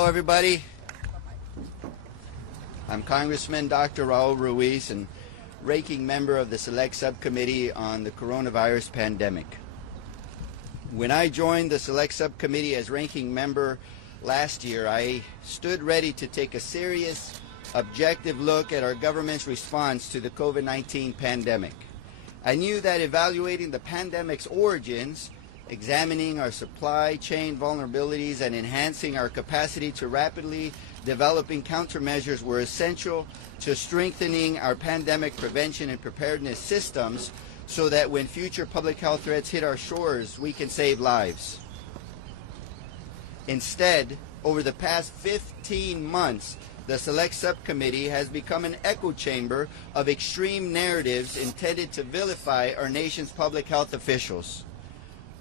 Hello, everybody. I'm Congressman Dr. Raul Ruiz, and ranking member of the Select Subcommittee on the Coronavirus Pandemic. When I joined the Select Subcommittee as ranking member last year, I stood ready to take a serious, objective look at our government's response to the COVID-19 pandemic. I knew that evaluating the pandemic's origins, examining our supply chain vulnerabilities, and enhancing our capacity to rapidly developing countermeasures were essential to strengthening our pandemic prevention and preparedness systems so that when future public health threats hit our shores, we can save lives. Instead, over the past 15 months, the Select Subcommittee has become an echo chamber of extreme narratives intended to vilify our nation's public health officials.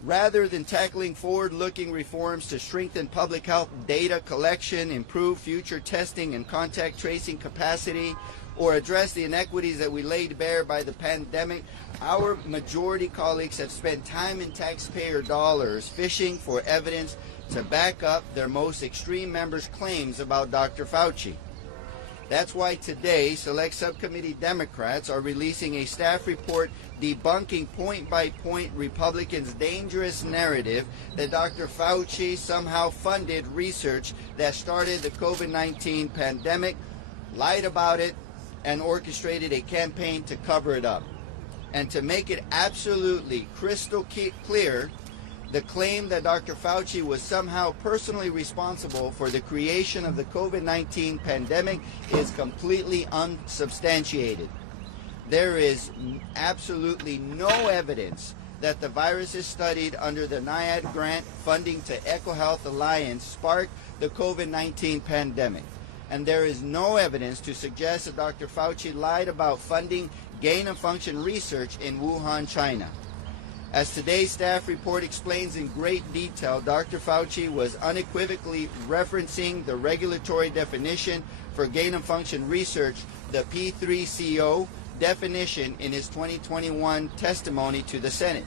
Rather than tackling forward-looking reforms to strengthen public health data collection, improve future testing and contact tracing capacity, or address the inequities that we laid bare by the pandemic, our majority colleagues have spent time and taxpayer dollars fishing for evidence to back up their most extreme members' claims about Dr. Fauci. That's why today, Select Subcommittee Democrats are releasing a staff report debunking point-by-point Republicans' dangerous narrative that Dr. Fauci somehow funded research that started the COVID-19 pandemic, lied about it, and orchestrated a campaign to cover it up. And to make it absolutely crystal clear, the claim that Dr. Fauci was somehow personally responsible for the creation of the COVID-19 pandemic is completely unsubstantiated. There is absolutely no evidence that the viruses studied under the NIAID grant funding to EcoHealth Alliance sparked the COVID-19 pandemic. And there is no evidence to suggest that Dr. Fauci lied about funding gain-of-function research in Wuhan, China. As today's staff report explains in great detail, Dr. Fauci was unequivocally referencing the regulatory definition for gain-of-function research, the P3CO definition, in his 2021 testimony to the Senate.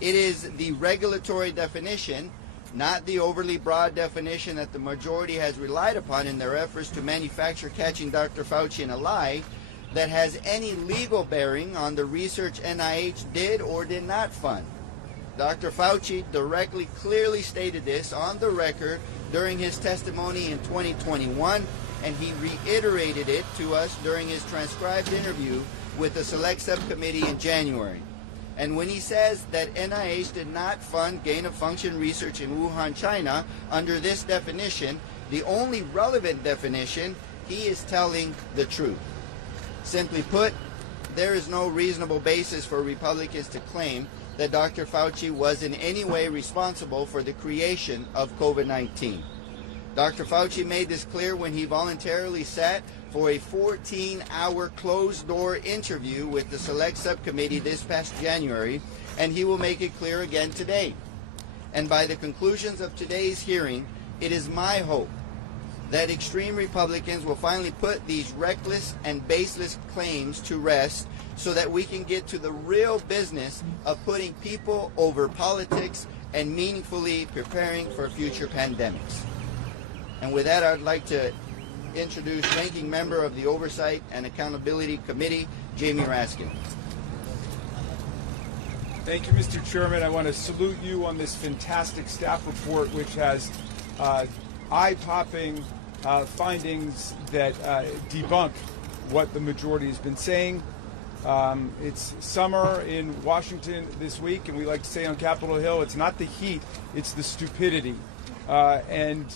It is the regulatory definition, not the overly broad definition that the majority has relied upon in their efforts to manufacture catching Dr. Fauci in a lie, that has any legal bearing on the research NIH did or did not fund. Dr. Fauci directly, clearly stated this on the record during his testimony in 2021, and he reiterated it to us during his transcribed interview with the Select Subcommittee in January. And when he says that NIH did not fund gain-of-function research in Wuhan, China, under this definition, the only relevant definition, he is telling the truth. Simply put, there is no reasonable basis for Republicans to claim that Dr. Fauci was in any way responsible for the creation of COVID-19. Dr. Fauci made this clear when he voluntarily sat for a 14-hour closed-door interview with the Select Subcommittee this past January, and he will make it clear again today. And by the conclusions of today's hearing, it is my hope that extreme Republicans will finally put these reckless and baseless claims to rest so that we can get to the real business of putting people over politics and meaningfully preparing for future pandemics. And with that, I'd like to introduce Ranking Member of the Oversight and Accountability Committee, Jamie Raskin. Thank you, Mr. Chairman. I want to salute you on this fantastic staff report, which has eye-popping findings that debunk what the majority has been saying. It's summer in Washington this week, and we like to say on Capitol Hill, it's not the heat, it's the stupidity. And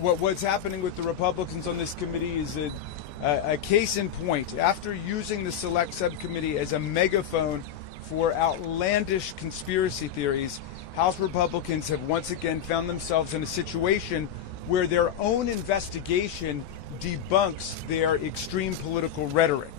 what's happening with the Republicans on this committee is a case in point. After using the Select Subcommittee as a megaphone for outlandish conspiracy theories, House Republicans have once again found themselves in a situation where their own investigation debunks their extreme political rhetoric.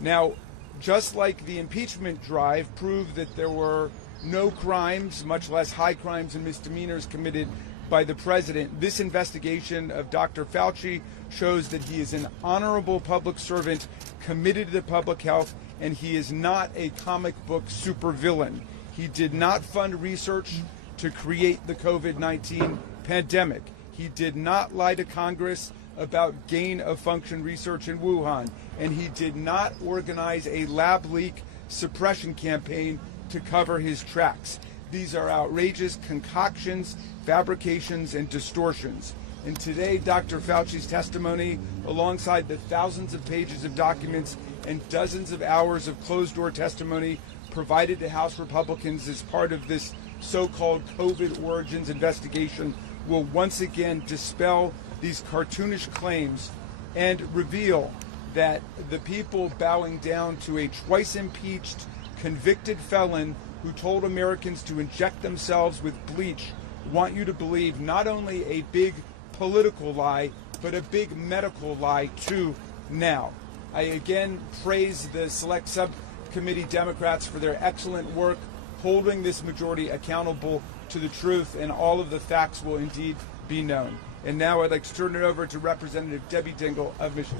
Now, just like the impeachment drive proved that there were no crimes, much less high crimes and misdemeanors committed by the president, this investigation of Dr. Fauci shows that he is an honorable public servant committed to public health, and he is not a comic book supervillain. He did not fund research to create the COVID-19 pandemic. He did not lie to Congress about gain-of-function research in Wuhan, and he did not organize a lab leak suppression campaign to cover his tracks. These are outrageous concoctions, fabrications, and distortions. And today, Dr. Fauci's testimony, alongside the thousands of pages of documents and dozens of hours of closed-door testimony provided to House Republicans as part of this so-called COVID origins investigation, will once again dispel these cartoonish claims and reveal that the people bowing down to a twice impeached, convicted felon who told Americans to inject themselves with bleach want you to believe not only a big political lie, but a big medical lie too now. I again praise the Select Subcommittee Democrats for their excellent work holding this majority accountable to the truth, and all of the facts will indeed be known. And now I'd like to turn it over to Representative Debbie Dingell of Michigan.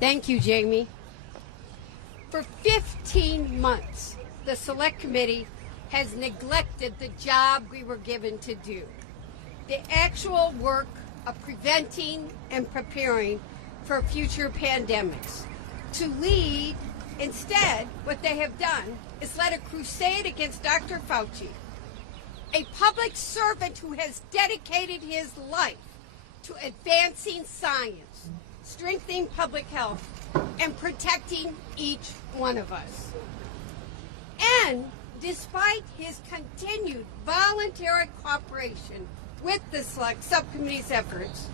Thank you, Jamie. For 15 months, the Select Committee has neglected the job we were given to do, the actual work of preventing and preparing for future pandemics. To lead, instead, what they have done is led a crusade against Dr. Fauci, a public servant who has dedicated his life to advancing science, strengthening public health, and protecting each one of us. And despite his continued voluntary cooperation with the Select Subcommittee's efforts,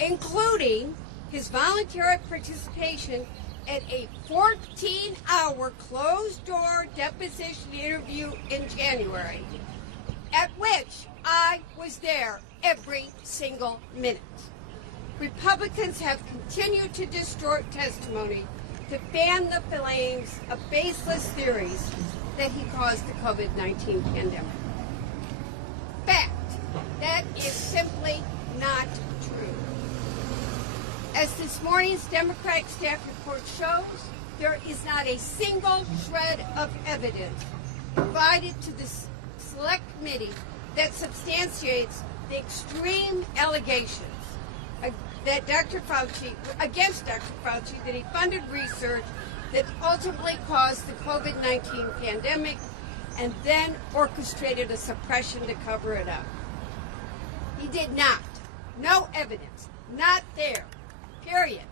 including his voluntary participation at a 14-hour closed-door deposition interview in January, at which I was there every single minute. Republicans have continued to distort testimony to fan the flames of baseless theories that he caused the COVID-19 pandemic. Fact, that is simply not true. As this morning's Democratic staff report shows, there is not a single shred of evidence provided to the Select Committee that substantiates the extreme allegations that against Dr. Fauci, that he funded research that ultimately caused the COVID-19 pandemic and then orchestrated a suppression to cover it up. He did not. No evidence. Not there. Period.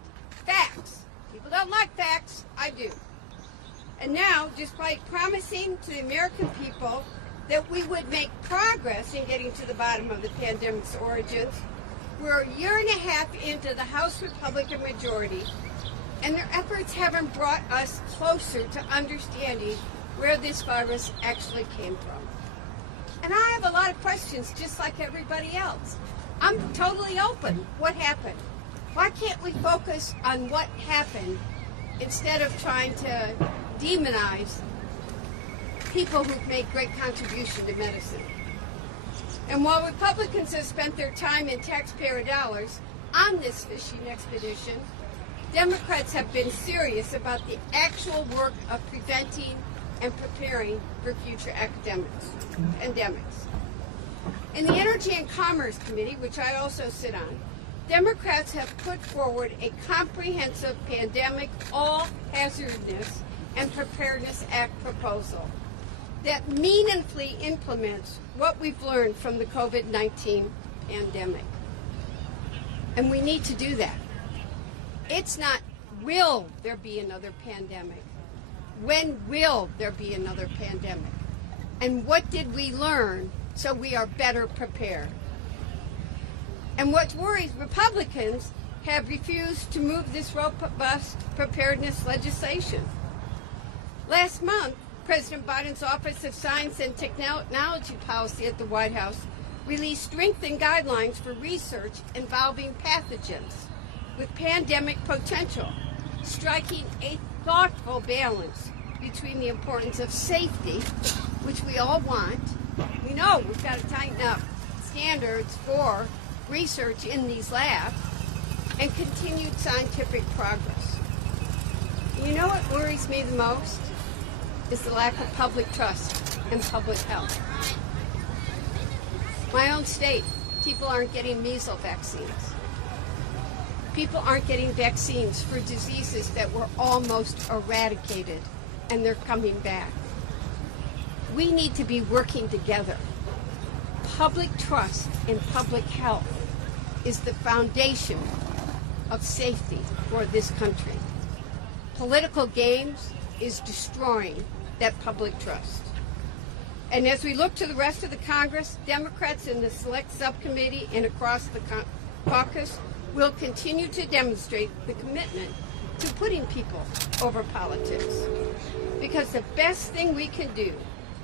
Facts. People don't like facts. I do. And now, despite promising to the American people that we would make progress in getting to the bottom of the pandemic's origins, we're a year and a half into the House Republican majority, and their efforts haven't brought us closer to understanding where this virus actually came from. And I have a lot of questions, just like everybody else. I'm totally open. What happened? Why can't we focus on what happened instead of trying to demonize people who've made great contribution to medicine? And while Republicans have spent their time and taxpayer dollars on this fishing expedition, Democrats have been serious about the actual work of preventing and preparing for future pandemics. In the Energy and Commerce Committee, which I also sit on, Democrats have put forward a comprehensive pandemic all-hazardness and preparedness act proposal that meaningfully implements what we've learned from the COVID-19 pandemic. And we need to do that. It's not, will there be another pandemic? When will there be another pandemic? And what did we learn so we are better prepared? And what worries Republicans have refused to move this robust preparedness legislation. Last month, President Biden's Office of Science and Technology Policy at the White House released strengthened guidelines for research involving pathogens with pandemic potential, striking a thoughtful balance between the importance of safety, which we all want. We know we've got to tighten up standards for research in these labs, and continued scientific progress. You know what worries me the most? Is the lack of public trust in public health. My own state, people aren't getting measles vaccines. People aren't getting vaccines for diseases that were almost eradicated, and they're coming back. We need to be working together. Public trust in public health is the foundation of safety for this country. Political games is destroying that public trust. And as we look to the rest of the Congress, Democrats in the Select Subcommittee and across the caucus will continue to demonstrate the commitment to putting people over politics. Because the best thing we can do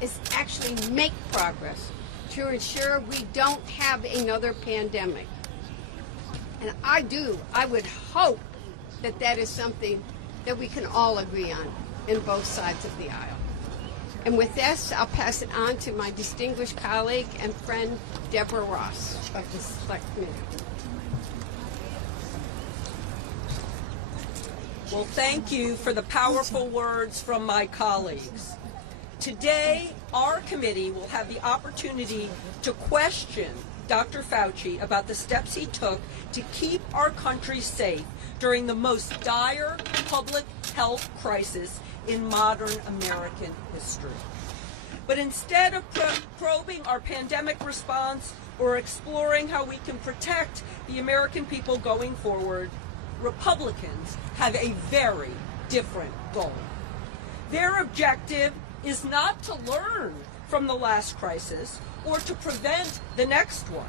is actually make progress to ensure we don't have another pandemic. And I would hope that that is something that we can all agree on in both sides of the aisle. And with this, I'll pass it on to my distinguished colleague and friend, Deborah Ross of the Select Committee. Well, thank you for the powerful words from my colleagues. Today, our committee will have the opportunity to question Dr. Fauci about the steps he took to keep our country safe during the most dire public health crisis in modern American history. But instead of probing our pandemic response or exploring how we can protect the American people going forward, Republicans have a very different goal. Their objective is not to learn from the last crisis or to prevent the next one.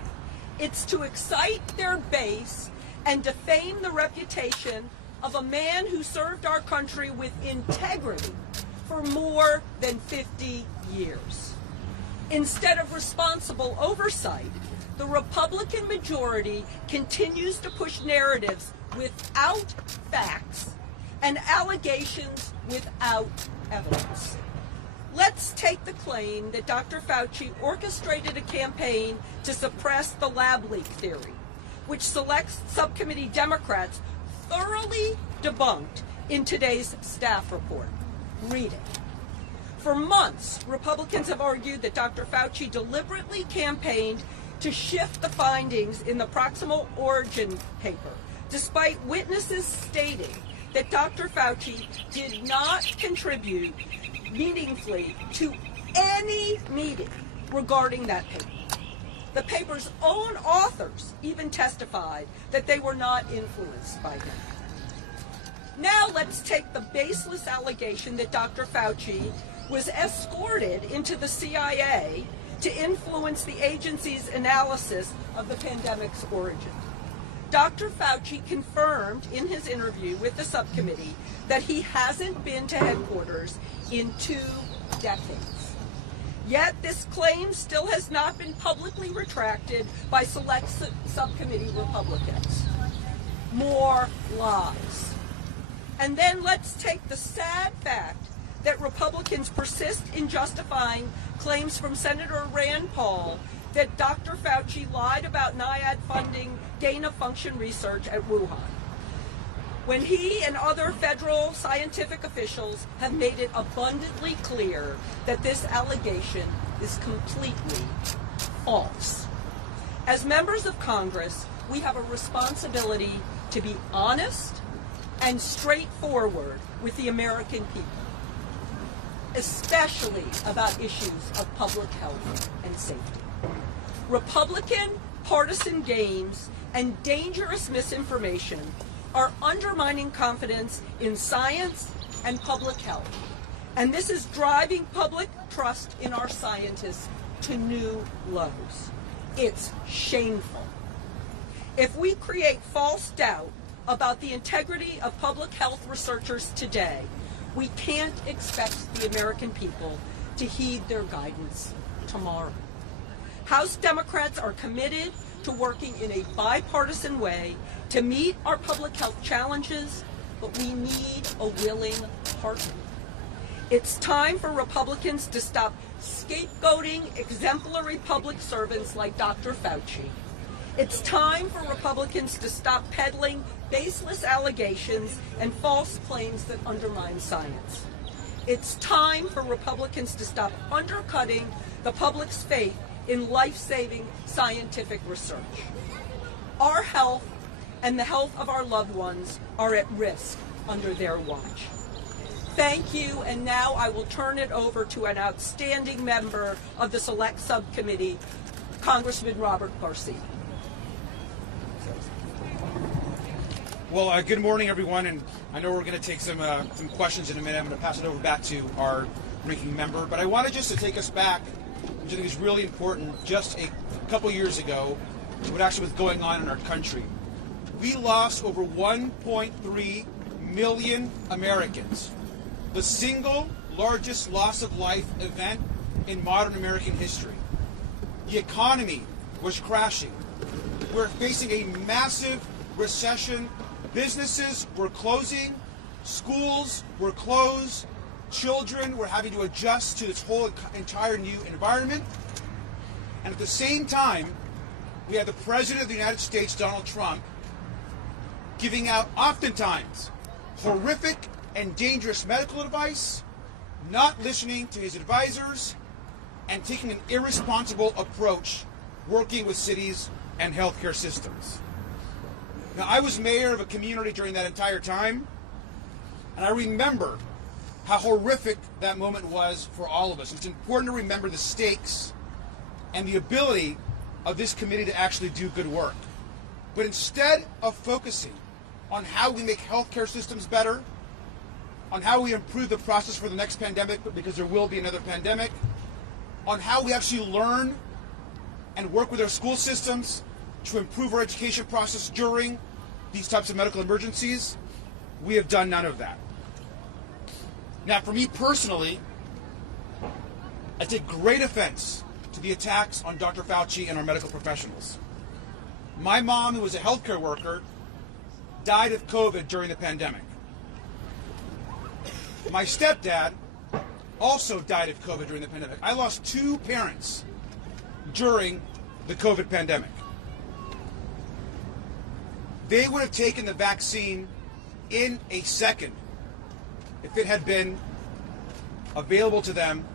It's to excite their base and defame the reputation of a man who served our country with integrity for more than 50 years. Instead of responsible oversight, the Republican majority continues to push narratives without facts and allegations without evidence. Let's take the claim that Dr. Fauci orchestrated a campaign to suppress the lab leak theory, which Select Subcommittee Democrats thoroughly debunked in today's staff report. Read it. For months, Republicans have argued that Dr. Fauci deliberately campaigned to shift the findings in the proximal origin paper, despite witnesses stating that Dr. Fauci did not contribute meaningfully to any meeting regarding that paper. The paper's own authors even testified that they were not influenced by him. Now let's take the baseless allegation that Dr. Fauci was escorted into the CIA to influence the agency's analysis of the pandemic's origin. Dr. Fauci confirmed in his interview with the subcommittee that he hasn't been to headquarters in 2 decades. Yet this claim still has not been publicly retracted by Select Subcommittee Republicans. More lies. And then let's take the sad fact that Republicans persist in justifying claims from Senator Rand Paul that Dr. Fauci lied about NIAID funding gain-of-function research at Wuhan, when he and other federal scientific officials have made it abundantly clear that this allegation is completely false. As members of Congress, we have a responsibility to be honest and straightforward with the American people, especially about issues of public health and safety. Republican partisan games and dangerous misinformation are undermining confidence in science and public health. And this is driving public trust in our scientists to new lows. It's shameful. If we create false doubt about the integrity of public health researchers today, we can't expect the American people to heed their guidance tomorrow. House Democrats are committed to working in a bipartisan way to meet our public health challenges, but we need a willing partner. It's time for Republicans to stop scapegoating exemplary public servants like Dr. Fauci. It's time for Republicans to stop peddling baseless allegations and false claims that undermine science. It's time for Republicans to stop undercutting the public's faith in life-saving scientific research. Our health and the health of our loved ones are at risk under their watch. Thank you, and now I will turn it over to an outstanding member of the Select Subcommittee, Congressman Robert Garcia. Well, good morning, everyone, and I know we're going to take some questions in a minute. I'm going to pass it over back to our ranking member, but I wanted just to take us back, which I think is really important, just a couple years ago, to what actually was going on in our country. We lost over 1.3 million Americans, the single largest loss of life event in modern American history. The economy was crashing. We're facing a massive recession. Businesses were closing, schools were closed, children were having to adjust to this whole entire new environment. And at the same time, we had the President of the United States, Donald Trump, giving out oftentimes horrific and dangerous medical advice, not listening to his advisors, and taking an irresponsible approach working with cities and healthcare systems. Now, I was mayor of a community during that entire time, and I remember how horrific that moment was for all of us. It's important to remember the stakes and the ability of this committee to actually do good work. But instead of focusing on how we make healthcare systems better, on how we improve the process for the next pandemic, because there will be another pandemic, on how we actually learn and work with our school systems to improve our education process during these types of medical emergencies, we have done none of that. Now, for me personally, I take great offense to the attacks on Dr. Fauci and our medical professionals. My mom, who was a healthcare worker, died of COVID during the pandemic. My stepdad also died of COVID during the pandemic. I lost 2 parents during the COVID pandemic. They would have taken the vaccine in a second if it had been available to them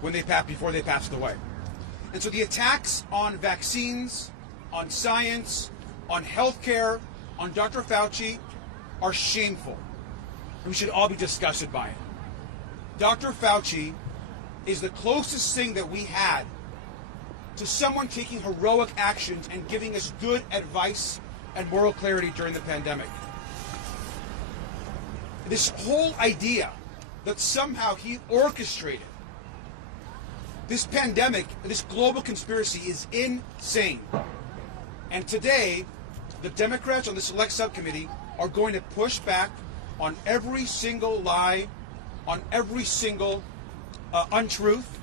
before they passed away. And so the attacks on vaccines, on science, on healthcare, on Dr. Fauci are shameful. And we should all be disgusted by it. Dr. Fauci is the closest thing that we had to someone taking heroic actions and giving us good advice and moral clarity during the pandemic. This whole idea that somehow he orchestrated this pandemic, this global conspiracy, is insane. And today, the Democrats on the Select Subcommittee are going to push back on every single lie, on every single untruth,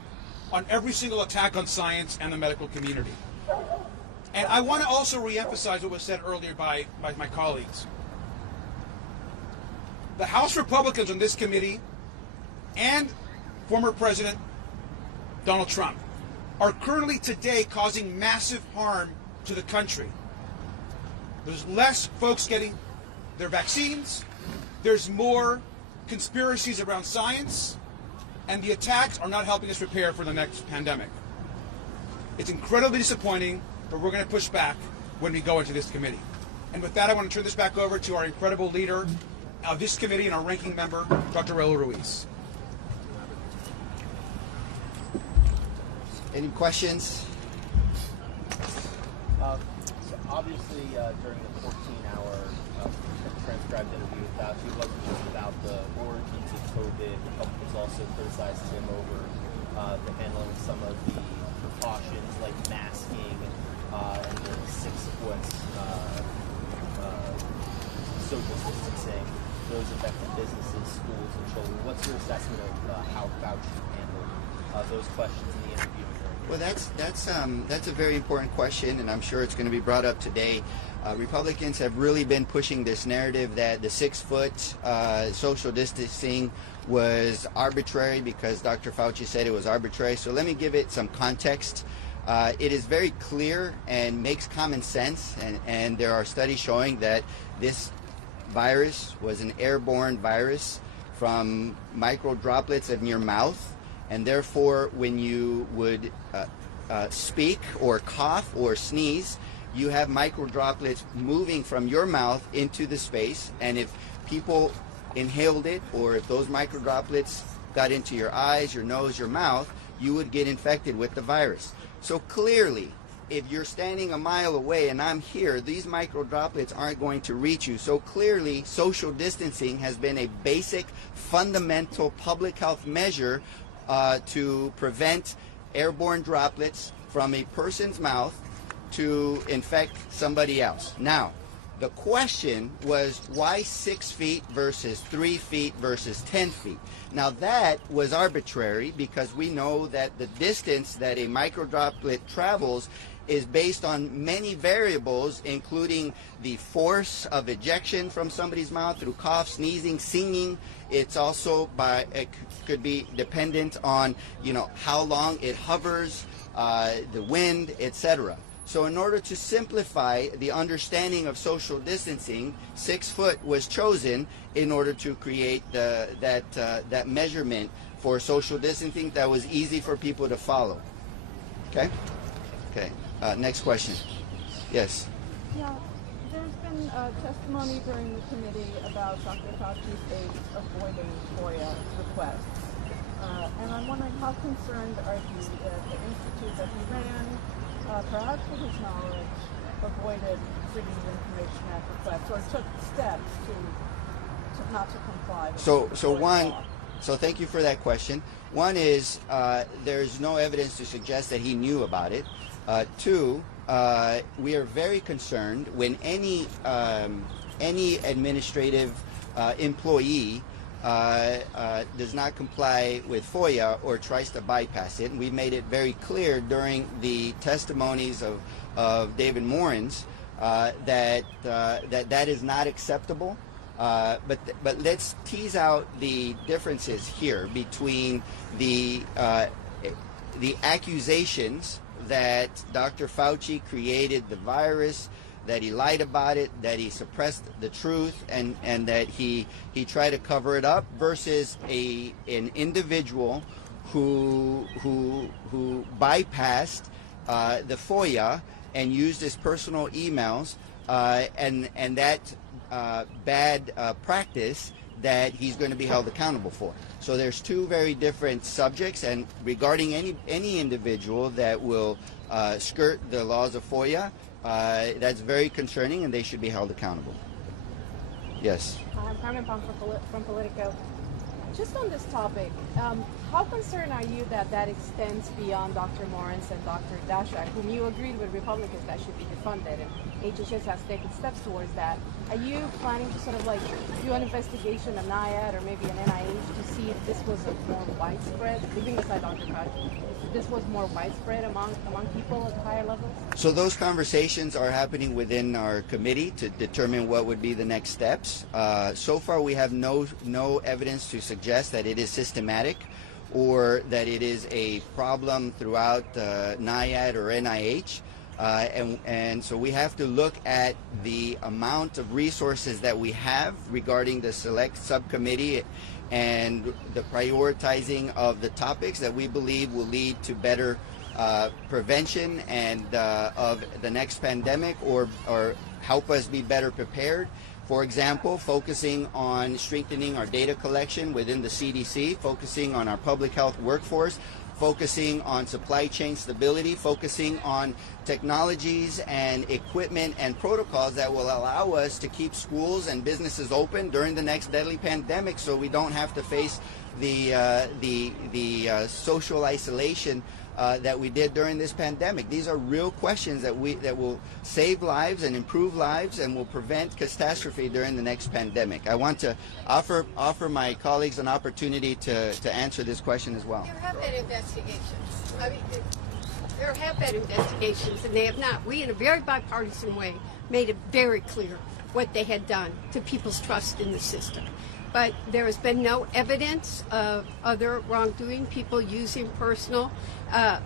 on every single attack on science and the medical community. And I want to also reemphasize what was said earlier by my colleagues. The House Republicans on this committee and former President Donald Trump are currently today causing massive harm to the country. There's less folks getting their vaccines, there's more conspiracies around science, and the attacks are not helping us prepare for the next pandemic. It's incredibly disappointing, but we're going to push back when we go into this committee. And with that, I want to turn this back over to our incredible leader of this committee and our ranking member, Dr. Raul Ruiz. Any questions? So obviously, during the 14-hour transcribed interview with Fauci, it wasn't just about the origins of COVID. Republicans also criticized him over the handling of some of the precautions like masking and the 6-foot social distancing. Those affecting businesses, schools, and children. What's your assessment of how Fauci handled those questions in the interview? Well, that's a very important question, and I'm sure it's going to be brought up today. Republicans have really been pushing this narrative that the 6-foot social distancing was arbitrary because Dr. Fauci said it was arbitrary. So let me give it some context. It is very clear and makes common sense, and there are studies showing that this virus was an airborne virus from micro droplets in your mouth, and therefore when you would speak or cough or sneeze, you have micro droplets moving from your mouth into the space, and if people inhaled it, or if those micro droplets got into your eyes, your nose, your mouth, you would get infected with the virus. So clearly, if you're standing a mile away and I'm here, these micro droplets aren't going to reach you. So clearly, social distancing has been a basic, fundamental public health measure to prevent airborne droplets from a person's mouth to infect somebody else. Now, the question was, why 6 feet versus 3 feet versus 10 feet? Now that was arbitrary, because we know that the distance that a microdroplet travels is based on many variables, including the force of ejection from somebody's mouth through cough, sneezing, singing. It's also it could be dependent on, how long it hovers, the wind, etc. So in order to simplify the understanding of social distancing, 6 foot was chosen in order to create that measurement for social distancing that was easy for people to follow. Okay? Okay. Next question. Yes. Yeah, there's been testimony during the committee about Dr. Fauci's aides avoiding FOIA requests. And I'm wondering, how concerned are you that the institute that he ran, perhaps with his knowledge, avoided freedom of information act requests, or took steps to not to comply with So thank you for that question. One is there's no evidence to suggest that he knew about it. Two, we are very concerned when any administrative employee does not comply with FOIA or tries to bypass it. And we made it very clear during the testimonies of David Morans that is not acceptable. But let's tease out the differences here between the accusations that Dr. Fauci created the virus, that he lied about it, that he suppressed the truth, and that he tried to cover it up, versus an individual who bypassed the FOIA and used his personal emails, and that bad practice that he's going to be held accountable for. So there's two very different subjects, and regarding any individual that will skirt the laws of FOIA, that's very concerning, and they should be held accountable. Yes. I'm Carmen Pam from Politico. Just on this topic, how concerned are you that extends beyond Dr. Morans and Dr. Dashak, whom you agreed with Republicans that should be defunded, and HHS has taken steps towards that? Are you planning to sort of like do an investigation, a NIAID or maybe an NIH, to see if this was a more widespread, leaving aside Dr. Fauci, if this was more widespread among people at higher levels? So those conversations are happening within our committee to determine what would be the next steps. So far, we have no evidence to suggest that it is systematic or that it is a problem throughout NIAID or NIH. And so we have to look at the amount of resources that we have regarding the select subcommittee and the prioritizing of the topics that we believe will lead to better prevention and of the next pandemic, or help us be better prepared. For example, focusing on strengthening our data collection within the CDC, focusing on our public health workforce, focusing on supply chain stability, focusing on technologies and equipment and protocols that will allow us to keep schools and businesses open during the next deadly pandemic, so we don't have to face the social isolation that we did during this pandemic. These are real questions that will save lives and improve lives and will prevent catastrophe during the next pandemic. I want to offer my colleagues an opportunity to answer this question as well. There have been investigations. I mean, there have been investigations, and they have not. We, in a very bipartisan way, made it very clear what they had done to people's trust in the system. But there has been no evidence of other wrongdoing, people using personal.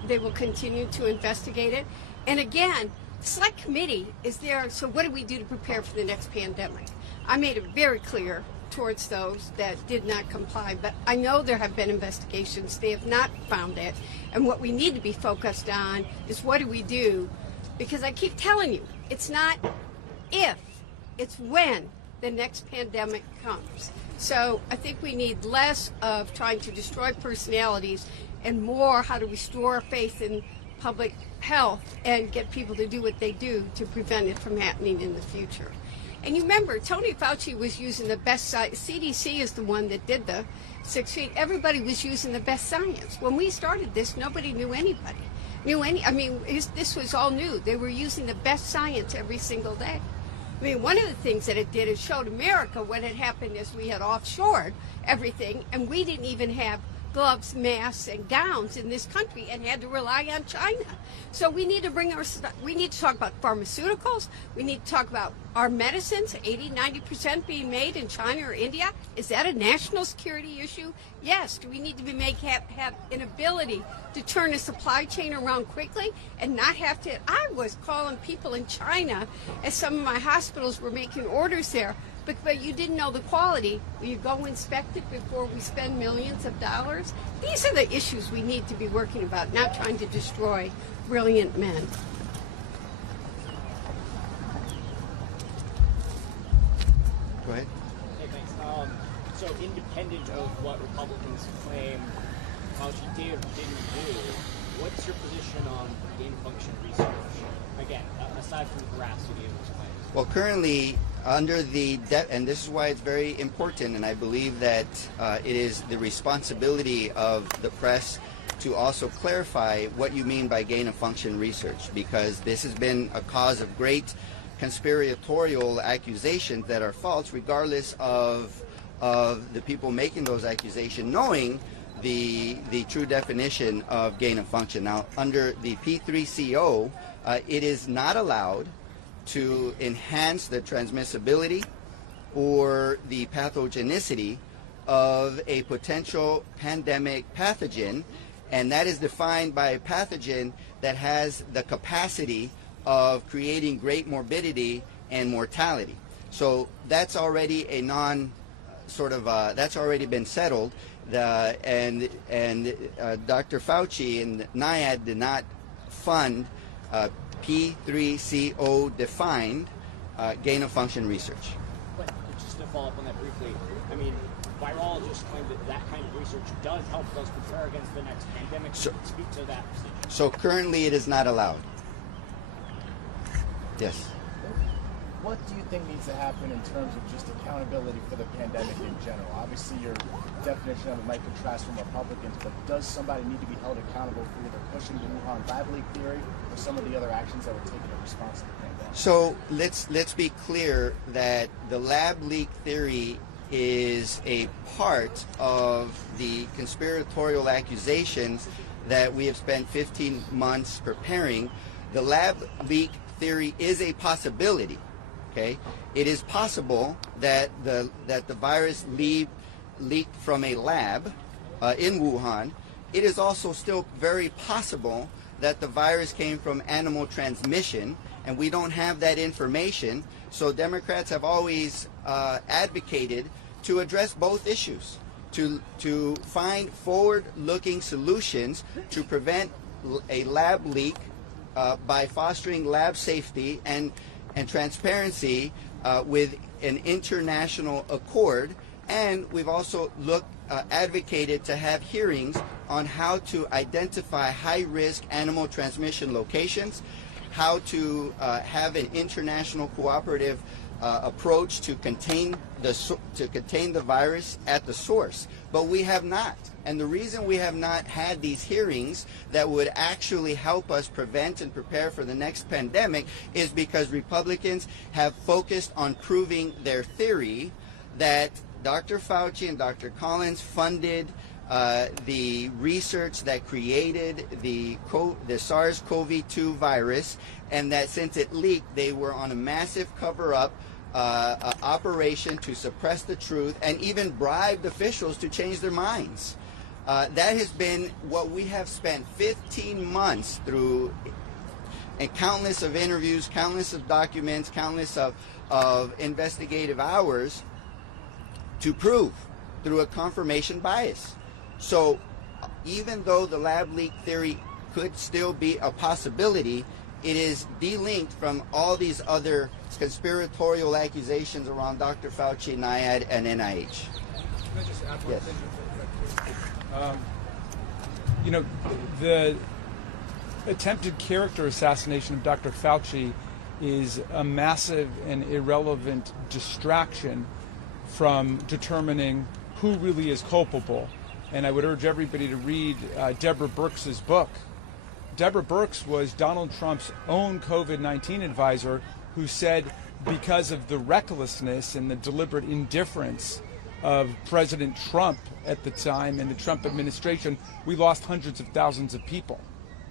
They will continue to investigate it. And again, the select committee is there, so what do we do to prepare for the next pandemic? I made it very clear towards those that did not comply. But I know there have been investigations. They have not found it. And what we need to be focused on is what do we do? Because I keep telling you, it's not if, it's when the next pandemic comes. So I think we need less of trying to destroy personalities and more how to restore faith in public health and get people to do what they do to prevent it from happening in the future. And you remember, Tony Fauci was using the best science. CDC is the one that did the 6 feet. Everybody was using the best science. When we started this, nobody knew anybody. This was all new. They were using the best science every single day. I mean, one of the things that it did is showed America what had happened is we had offshored everything, and we didn't even have gloves, masks, and gowns in this country and had to rely on China. So we need to we need to talk about pharmaceuticals. We need to talk about our medicines, 80-90% being made in China or India. Is that a national security issue? Yes. Do we need to have an ability to turn a supply chain around quickly and not have to? I was calling people in China as some of my hospitals were making orders there. But you didn't know the quality. Will you go inspect it before we spend millions of dollars? These are the issues we need to be working about, not trying to destroy brilliant men. Go ahead. Hey, thanks. So independent of what Republicans claim Fauci did or didn't do, what's your position on gain-of-function research? Again, aside from the veracity of those claims. Well, currently, under the and this is why it's very important, and I believe that it is the responsibility of the press to also clarify what you mean by gain-of-function research, because this has been a cause of great conspiratorial accusations that are false, regardless of the people making those accusations knowing the true definition of gain-of-function. Now, under the P3CO, it is not allowed to enhance the transmissibility or the pathogenicity of a potential pandemic pathogen, and that is defined by a pathogen that has the capacity of creating great morbidity and mortality. So that's already a that's already been settled. And Dr. Fauci and NIAID did not fund P3CO defined gain-of-function research. But just to follow up on that briefly, I mean, virologists claim that kind of research does help us prepare against the next pandemic. So, speak to that. So currently it is not allowed. Yes. What do you think needs to happen in terms of just accountability for the pandemic in general? Obviously, your definition of it might contrast from Republicans, but does somebody need to be held accountable for either pushing the Wuhan lab leak theory or some of the other actions that were taken in response to the pandemic? So let's be clear that the lab leak theory is a part of the conspiratorial accusations that we have spent 15 months preparing. The lab leak theory is a possibility. Okay, it is possible that the virus leaked from a lab in Wuhan. It is also still very possible that the virus came from animal transmission, and we don't have that information. So Democrats have always advocated to address both issues, to find forward-looking solutions to prevent a lab leak by fostering lab safety and transparency with an international accord. And we've also advocated to have hearings on how to identify high-risk animal transmission locations, how to have an international cooperative approach to contain the virus at the source. But we have not. And the reason we have not had these hearings that would actually help us prevent and prepare for the next pandemic is because Republicans have focused on proving their theory that Dr. Fauci and Dr. Collins funded the research that created the SARS-CoV-2 virus, and that since it leaked, they were on a massive cover-up operation to suppress the truth and even bribed officials to change their minds. That has been what we have spent 15 months through, and countless of interviews, countless of documents, countless of investigative hours to prove through a confirmation bias. So even though the lab leak theory could still be a possibility, it is delinked from all these other conspiratorial accusations around Dr. Fauci, NIAID, and NIH. Can I just add one Yes. thing? The attempted character assassination of Dr. Fauci is a massive and irrelevant distraction from determining who really is culpable. And I would urge everybody to read Deborah Birx's book. Deborah Birx was Donald Trump's own COVID-19 advisor, who said because of the recklessness and the deliberate indifference of President Trump at the time and the Trump administration, we lost hundreds of thousands of people.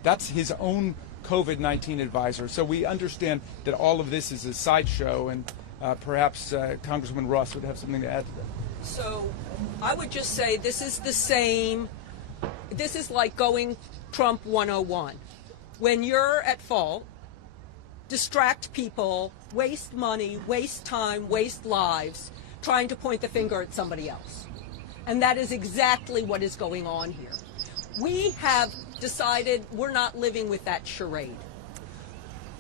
That's his own COVID-19 advisor. So we understand that all of this is a sideshow, and perhaps Congressman Ross would have something to add to that. So I would just say this is the same. This is like going Trump 101. When you're at fault, distract people, waste money, waste time, waste lives, trying to point the finger at somebody else. And that is exactly what is going on here. We have decided we're not living with that charade.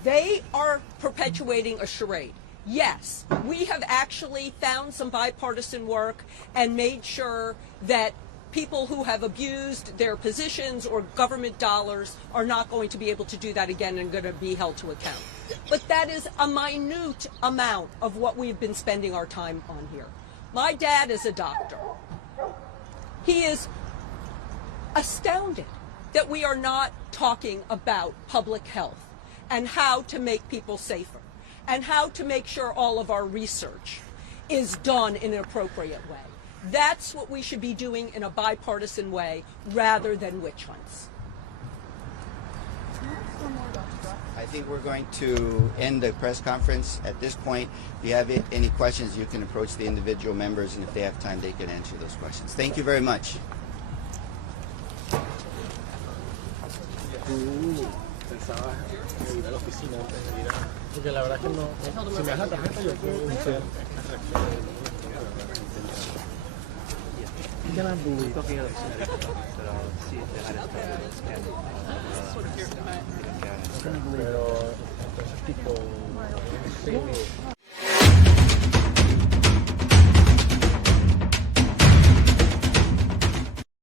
They are perpetuating a charade. Yes, we have actually found some bipartisan work and made sure that people who have abused their positions or government dollars are not going to be able to do that again and going to be held to account. But that is a minute amount of what we've been spending our time on here. My dad is a doctor. He is astounded that we are not talking about public health and how to make people safer and how to make sure all of our research is done in an appropriate way. That's what we should be doing in a bipartisan way rather than witch hunts. I think we're going to end the press conference at this point. If you have any questions, you can approach the individual members, and if they have time, they can answer those questions. Thank you very much. Pensaba ir a la oficina antes de ir porque la verdad es que no, si me das la tarjeta yo puedo iniciar pero entonces tipo